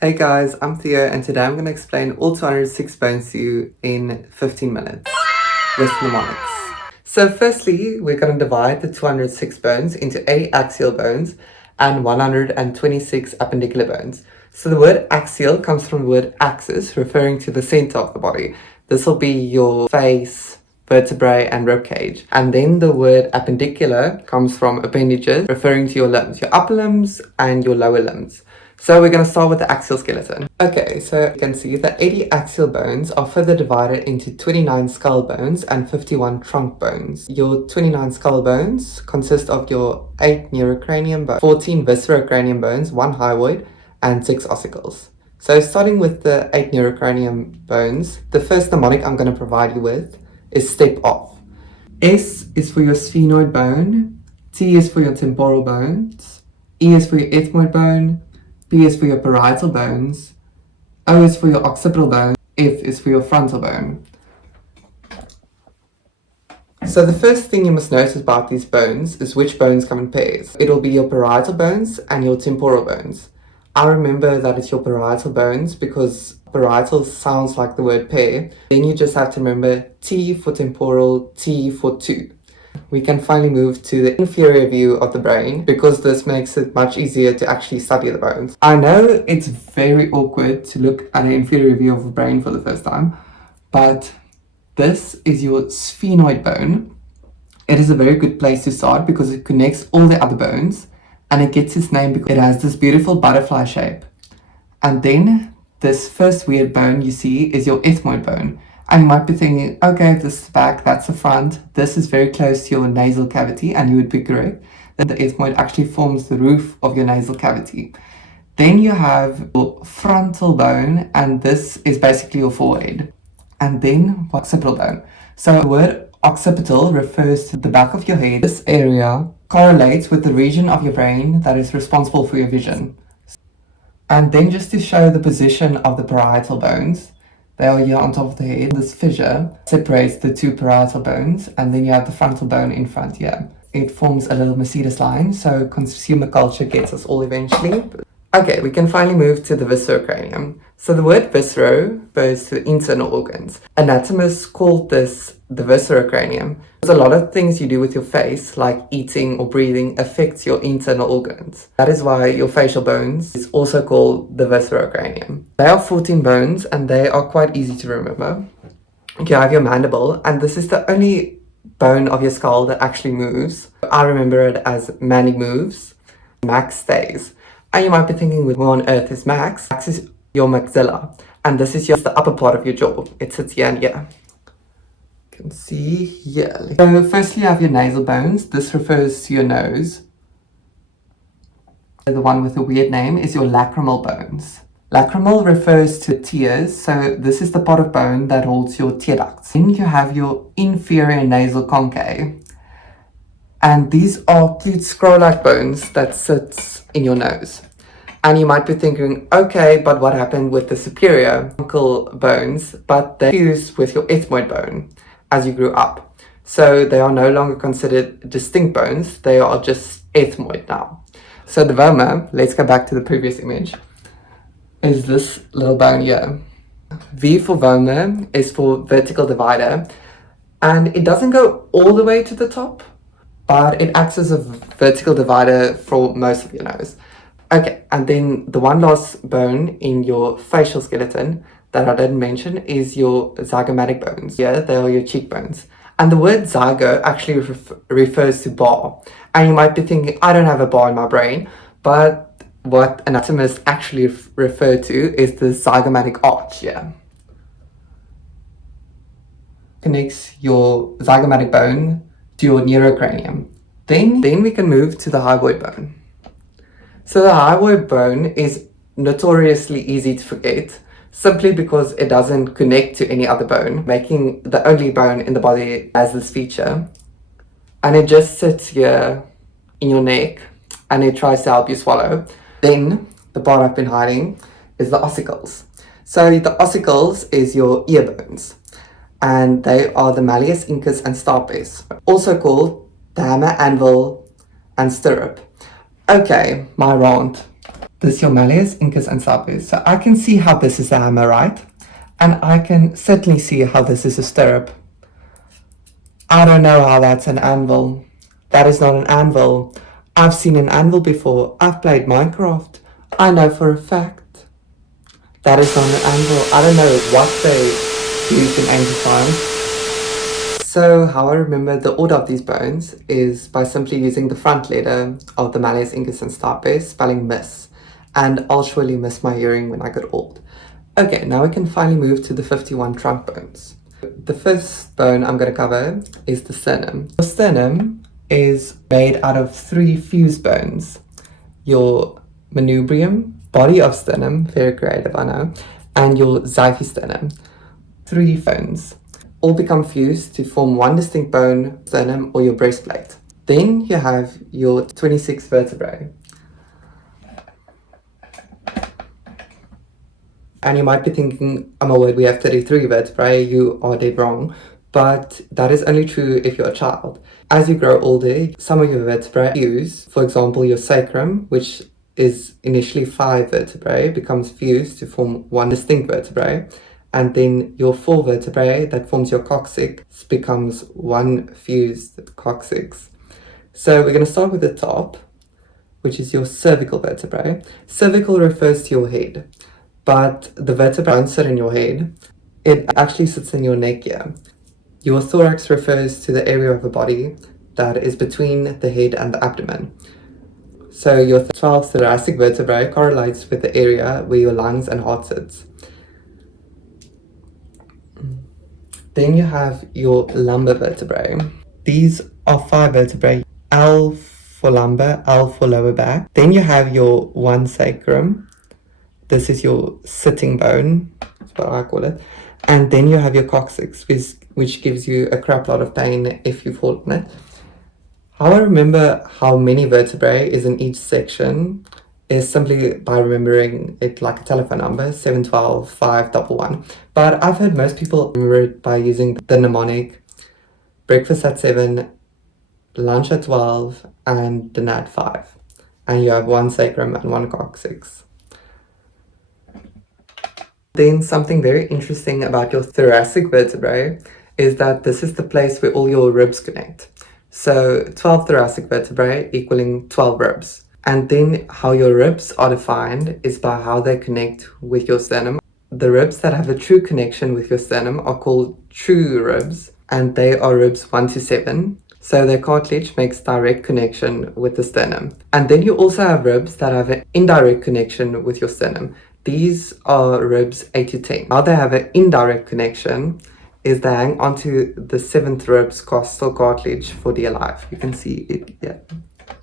Hey guys, I'm Theo and today I'm going to explain all 206 bones to you in 15 minutes with mnemonics. So firstly, we're going to divide the 206 bones into 80 axial bones and 126 appendicular bones. So the word axial comes from the word axis, referring to the center of the body. This will be your face, vertebrae and ribcage. And then the word appendicular comes from appendages, referring to your limbs, your upper limbs and your lower limbs. So we're going to start with the axial skeleton. Okay, so you can see that 80 axial bones are further divided into 29 skull bones and 51 trunk bones. Your 29 skull bones consist of your 8 neurocranium bones, 14 viscerocranium bones, 1 hyoid, and 6 ossicles. So starting with the 8 neurocranium bones, the first mnemonic I'm going to provide you with is step off. S is for your sphenoid bone, T is for your temporal bones, E is for your ethmoid bone, P is for your parietal bones, O is for your occipital bone, F is for your frontal bone. So the first thing you must notice about these bones is which bones come in pairs. It'll be your parietal bones and your temporal bones. I remember that it's your parietal bones because parietal sounds like the word pair. Then you just have to remember T for temporal, T for two. We can finally move to the inferior view of the brain because this makes it much easier to actually study the bones. I know it's very awkward to look at an inferior view of the brain for the first time, but this is your sphenoid bone. It is a very good place to start because it connects all the other bones and it gets its name because it has this beautiful butterfly shape. And then this first weird bone you see is your ethmoid bone. And you might be thinking, okay, if this is the back, that's the front. This is very close to your nasal cavity, and you would be correct. Then the ethmoid actually forms the roof of your nasal cavity. Then you have your frontal bone, and this is basically your forehead. And then occipital bone. So the word occipital refers to the back of your head. This area correlates with the region of your brain that is responsible for your vision. And then just to show the position of the parietal bones, they are here on top of the head. This fissure separates the two parietal bones, and then you have the frontal bone in front here. It forms a little Mercedes line, so consumer culture gets us all eventually. Okay, we can finally move to the viscerocranium. So the word viscero refers to the internal organs. Anatomists called this the viscerocranium because a lot of things you do with your face, like eating or breathing, affects your internal organs. That is why your facial bones is also called the viscerocranium. There are 14 bones and they are quite easy to remember. You have your mandible, and this is the only bone of your skull that actually moves. I remember it as Manny moves, Max stays. And you might be thinking, where on earth is Max? Max is your maxilla, and this is just the upper part of your jaw. It sits here and here. You can see here. So firstly you have your nasal bones. This refers to your nose. The one with the weird name is your lacrimal bones. Lacrimal refers to tears, so this is the part of bone that holds your tear ducts. Then you have your inferior nasal conchae. And these are cute scroll-like bones that sits in your nose. And you might be thinking, okay, but what happened with the superior truncal bones? But they fused with your ethmoid bone as you grew up. So they are no longer considered distinct bones, they are just ethmoid now. So the vomer, let's go back to the previous image, is this little bone here. V for vomer is for vertical divider, and it doesn't go all the way to the top, but it acts as a vertical divider for most of your nose. Okay, and then the one last bone in your facial skeleton that I didn't mention is your zygomatic bones. Yeah, they are your cheekbones. And the word zygo actually refers to bar. And you might be thinking, I don't have a bar in my brain, but what anatomists actually refer to is the zygomatic arch, yeah. Connects your zygomatic bone to your neurocranium. Then we can move to the hyoid bone. So the hyoid bone is notoriously easy to forget simply because it doesn't connect to any other bone, making the only bone in the body as this feature. And it just sits here in your neck and it tries to help you swallow. Then the part I've been hiding is the ossicles. So the ossicles is your ear bones, and they are the malleus, incus and stapes, also called the hammer, anvil and stirrup. Okay, my rant. This is your malleus, incus, and stapes. So I can see how this is a hammer, right? And I can certainly see how this is a stirrup. I don't know how that's an anvil. That is not an anvil. I've seen an anvil before. I've played Minecraft. I know for a fact that is not an anvil. I don't know what they used in ancient times. So how I remember the order of these bones is by simply using the front letter of the malleus, incus, and stapes, spelling miss. And I'll surely miss my hearing when I get old. Okay, now we can finally move to the 51 trunk bones. The first bone I'm going to cover is the sternum. The sternum is made out of 3 fused bones. Your manubrium, body of sternum, very creative I know, and your xiphoesternum. 3 bones all become fused to form one distinct bone, sternum, or your breastplate. Then you have your 26 vertebrae. And you might be thinking, oh my word, we have 33 vertebrae, you are dead wrong. But that is only true if you're a child. As you grow older, some of your vertebrae fuse. For example, your sacrum, which is initially 5 vertebrae, becomes fused to form one distinct vertebrae. And then your 4 vertebrae that forms your coccyx becomes one fused coccyx. So we're going to start with the top, which is your cervical vertebrae. Cervical refers to your head. But the vertebra don't sit in your head, it actually sits in your neck here. Your thorax refers to the area of the body that is between the head and the abdomen. So your 12 thoracic vertebrae correlates with the area where your lungs and heart sits. Then you have your lumbar vertebrae. These are 5 vertebrae, L for lumbar, L for lower back. Then you have your 1 sacrum. This is your sitting bone, that's what I call it. And then you have your coccyx, which gives you a crap lot of pain if you fall on it. How I remember how many vertebrae is in each section is simply by remembering it like a telephone number, 712 511. But I've heard most people remember it by using the mnemonic breakfast at 7, lunch at 12, and dinner at 5. And you have 1 sacrum and 1 coccyx. Then something very interesting about your thoracic vertebrae is that this is the place where all your ribs connect. So 12 thoracic vertebrae equaling 12 ribs. And then how your ribs are defined is by how they connect with your sternum. The ribs that have a true connection with your sternum are called true ribs, and they are ribs 1 to 7. So their cartilage makes direct connection with the sternum. And then you also have ribs that have an indirect connection with your sternum. These are ribs 8 to 10. How they have an indirect connection is they hang onto the 7th rib's costal cartilage for dear life. You can see it here.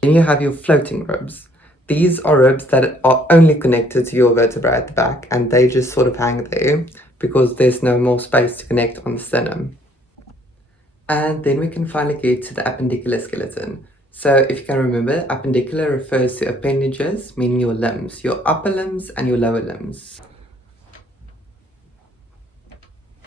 Then you have your floating ribs. These are ribs that are only connected to your vertebrae at the back, and they just sort of hang there because there's no more space to connect on the sternum. And then we can finally get to the appendicular skeleton. So if you can remember, appendicular refers to appendages, meaning your limbs, your upper limbs and your lower limbs.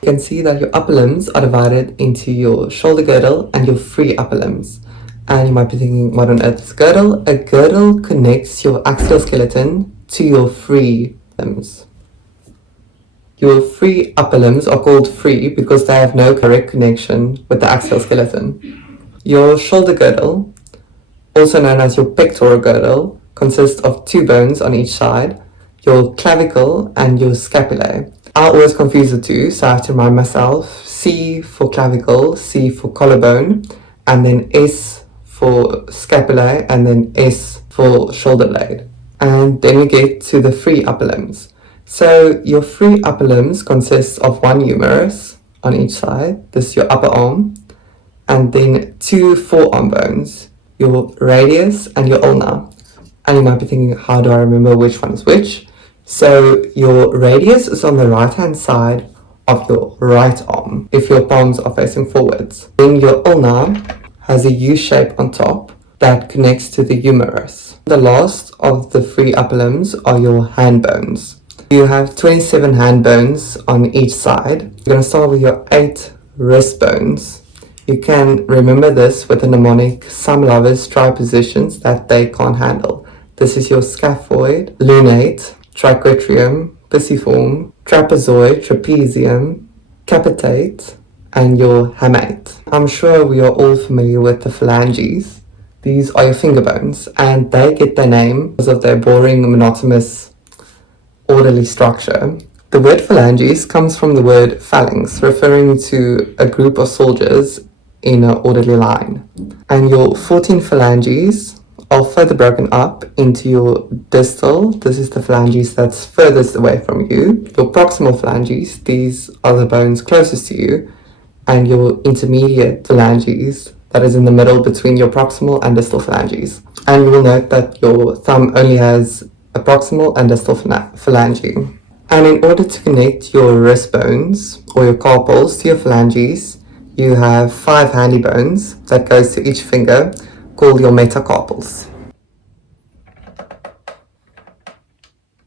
You can see that your upper limbs are divided into your shoulder girdle and your free upper limbs. And you might be thinking, what on earth is a girdle? A girdle connects your axial skeleton to your free limbs. Your free upper limbs are called free because they have no direct connection with the axial skeleton. Your shoulder girdle, also known as your pectoral girdle, consists of 2 bones on each side, your clavicle and your scapulae. I always confuse the two, so I have to remind myself, C for clavicle, C for collarbone, and then S for scapulae, and then S for shoulder blade. And then we get to the free upper limbs. So your free upper limbs consist of 1 humerus on each side, this is your upper arm, and then 2 forearm bones, your radius and your ulna. And you might be thinking, how do I remember which one is which? So your radius is on the right hand side of your right arm if your palms are facing forwards. Then your ulna has a U shape on top that connects to the humerus. The last of the free upper limbs are your hand bones. You have 27 hand bones on each side. You're going to start with your 8 wrist bones. You can remember this with the mnemonic, some lovers try positions that they can't handle. This is your scaphoid, lunate, triquetrium, pisiform, trapezoid, trapezium, capitate, and your hamate. I'm sure we are all familiar with the phalanges. These are your finger bones, and they get their name because of their boring, monotonous, orderly structure. The word phalanges comes from the word phalanx, referring to a group of soldiers in an orderly line. And your 14 phalanges are further broken up into your distal. This is the phalanges that's furthest away from you. Your proximal phalanges, these are the bones closest to you. And your intermediate phalanges, that is in the middle between your proximal and distal phalanges. And you will note that your thumb only has a proximal and distal phalange. And in order to connect your wrist bones or your carpals to your phalanges, you have 5 handy bones that goes to each finger called your metacarpals.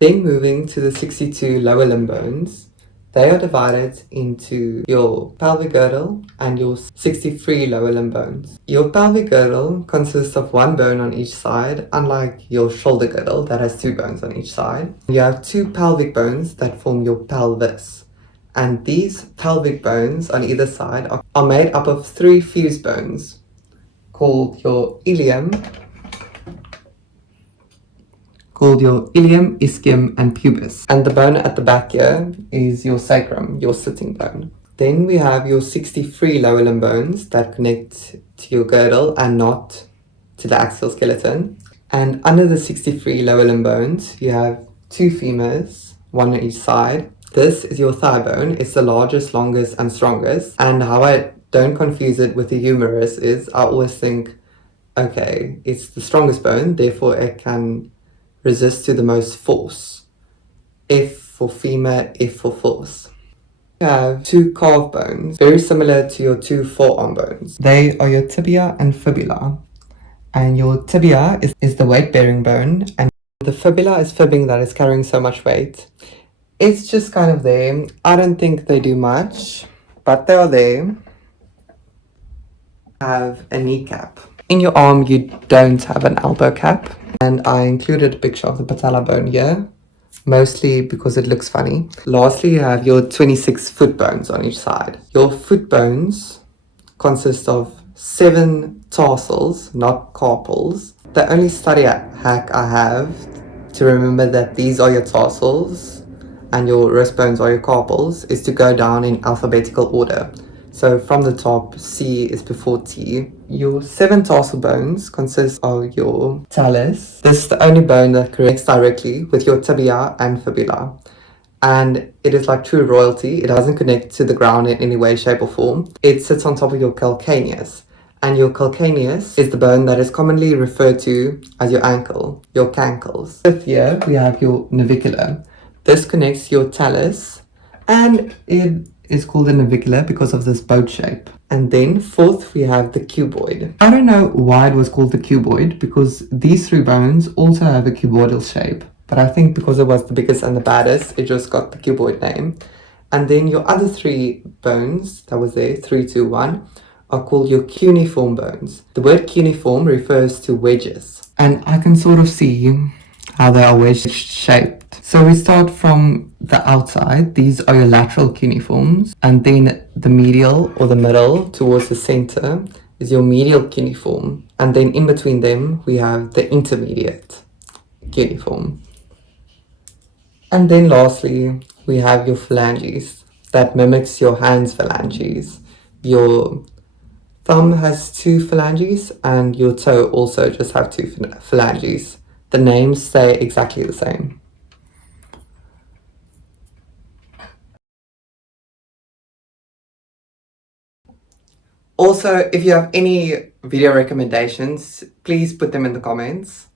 Then moving to the 62 lower limb bones, they are divided into your pelvic girdle and your 63 lower limb bones. Your pelvic girdle consists of 1 bone on each side, unlike your shoulder girdle that has 2 bones on each side. You have 2 pelvic bones that form your pelvis. And these pelvic bones on either side are made up of 3 fused bones called your ilium, ischium, and pubis. And the bone at the back here is your sacrum, your sitting bone. Then we have your 63 lower limb bones that connect to your girdle and not to the axial skeleton. And under the 63 lower limb bones, you have 2 femurs, 1 on each side. This is your thigh bone. It's the largest, longest, and strongest. And how I don't confuse it with the humerus is I always think, okay, it's the strongest bone, therefore it can resist to the most force. F for femur, F for force. You have 2 calf bones, very similar to your 2 forearm bones. They are your tibia and fibula. And your tibia is the weight-bearing bone, and the fibula is fibbing that is carrying so much weight. It's just kind of there. I don't think they do much, but they are there. Have a kneecap. In your arm, you don't have an elbow cap. And I included a picture of the patella bone here, mostly because it looks funny. Lastly, you have your 26 foot bones on each side. Your foot bones consist of 7 tarsals, not carpals. The only study hack I have to remember that these are your tarsals and your wrist bones are your carpals is to go down in alphabetical order. So from the top, C is before T. Your 7 tarsal bones consist of your talus. This is the only bone that connects directly with your tibia and fibula. And it is like true royalty. It doesn't connect to the ground in any way, shape, or form. It sits on top of your calcaneus. And your calcaneus is the bone that is commonly referred to as your ankle, your cankles. Fifth here, we have your navicular. This connects your talus, and it is called a navicular because of this boat shape. And then fourth, we have the cuboid. I don't know why it was called the cuboid, because these 3 bones also have a cuboidal shape. But I think because it was the biggest and the baddest, it just got the cuboid name. And then your other 3 bones that was there, 3, 2, 1, are called your cuneiform bones. The word cuneiform refers to wedges. And I can sort of see how they are wedge shaped. So we start from the outside. These are your lateral cuneiforms. And then the medial or the middle towards the center is your medial cuneiform. And then in between them, we have the intermediate cuneiform. And then lastly, we have your phalanges that mimics your hand's phalanges. Your thumb has 2 phalanges and your toe also just have 2 phalanges. The names stay exactly the same. Also, if you have any video recommendations, please put them in the comments.